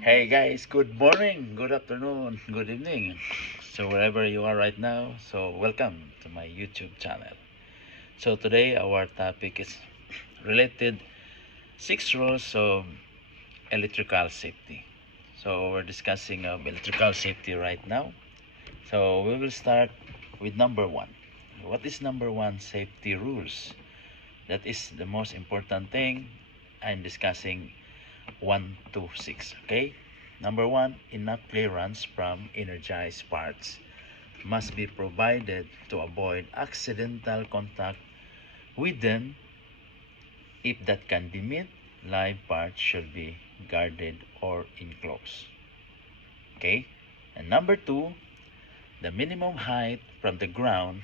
Hey guys, good morning, good afternoon, good evening. So wherever you are right now, so welcome to my YouTube channel. So today our topic is related 6 rules of electrical safety. So we're discussing electrical safety right now. So we will start with number 1. What is number 1 safety rules? That is the most important thing. I'm discussing 1 to 6. Okay. Number 1, enough clearance from energized parts must be provided to avoid accidental contact with them. If that can be met, live parts should be guarded or enclosed. Okay. And number 2, the minimum height from the ground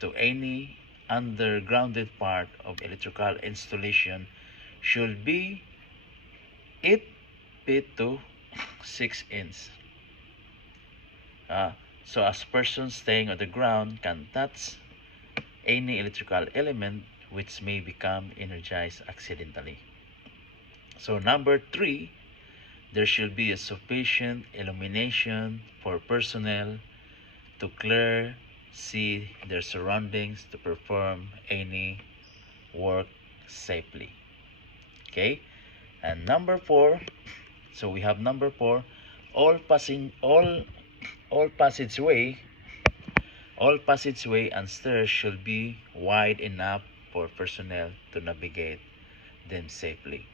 to any undergrounded part of electrical installation should be 8 feet to 6 inches. So as person staying on the ground can touch any electrical element which may become energized accidentally. So number 3, there should be a sufficient illumination for personnel to clear see their surroundings to perform any work safely. Okay, and number 4, so we have number 4, all passageway and stairs should be wide enough for personnel to navigate them safely.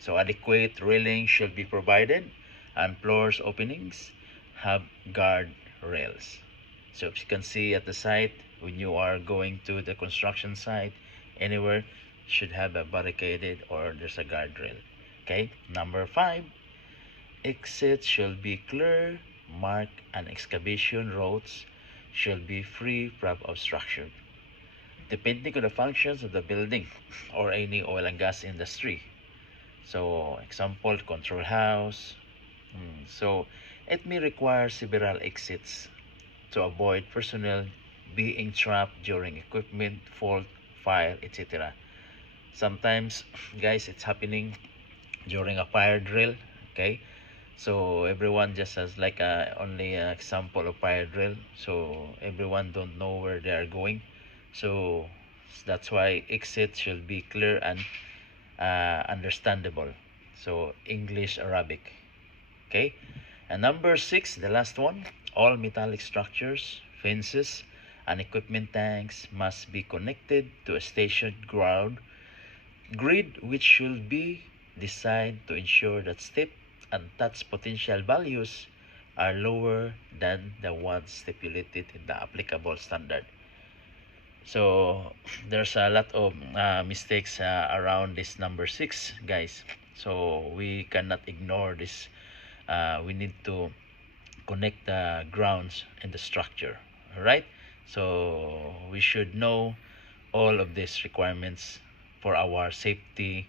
So adequate railing should be provided, and floors openings have guard rails. So if you can see at the site, when you are going to the construction site, anywhere should have a barricaded or there's a guardrail. Okay, number 5, exits should be clear, marked, and excavation roads should be free from obstruction. Depending on the functions of the building or any oil and gas industry. So, example, control house. So, it may require several exits to avoid personnel being trapped during equipment fault, fire, etc. Sometimes, guys, it's happening during a fire drill. Okay, so everyone just has like only an example of fire drill, so everyone don't know where they are going. So that's why exit should be clear and understandable. So English, Arabic. Okay, and number 6, the last one, all metallic structures, fences, and equipment tanks must be connected to a station ground grid which should be designed to ensure that step and touch potential values are lower than the ones stipulated in the applicable standard. So there's a lot of mistakes around this number 6, guys. So we cannot ignore this. We need to connect the grounds and the structure. All right. So we should know all of these requirements for our safety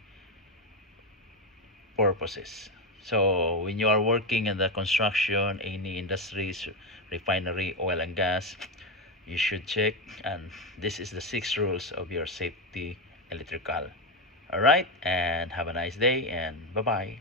purposes. So when you are working in the construction, any industries, refinery, oil and gas, you should check, and this is the 6 rules of your safety electrical. All right, and have a nice day, and bye bye.